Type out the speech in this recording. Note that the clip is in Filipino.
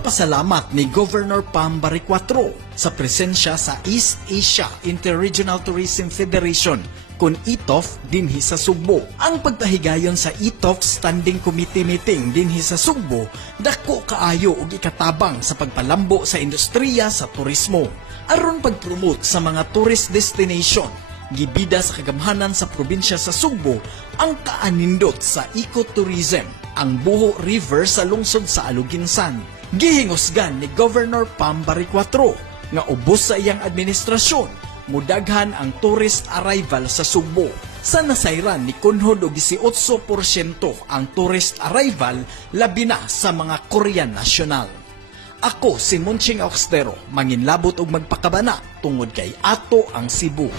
pasalamat ni Governor Pam Bariccuatro sa presensya sa East Asia Interregional Tourism Federation kun ITOF dinhi sa Sugbo. Ang pagtahigayon sa ITOF Standing Committee meeting dinhi sa Sugbo dako kaayo og ikatabang sa pagpalambo sa industriya sa turismo aron pagpromote sa mga tourist destination. Gibida sa kagamhanan sa probinsya sa Sugbo ang kaanindot sa ecotourism, ang Buho River sa lungsod sa Aluginsan. Gihingusgan ni Governor Pam Bariccuatro nga ubos sa iyang administrasyon mudaghan ang tourist arrival sa Sugbo. Sa nasayran ni kunhod og 18% ang tourist arrival labi na sa mga Korean national. Ako si Munching Oxtero, manginlabot og magpakabana tungod kay ato ang Cebu.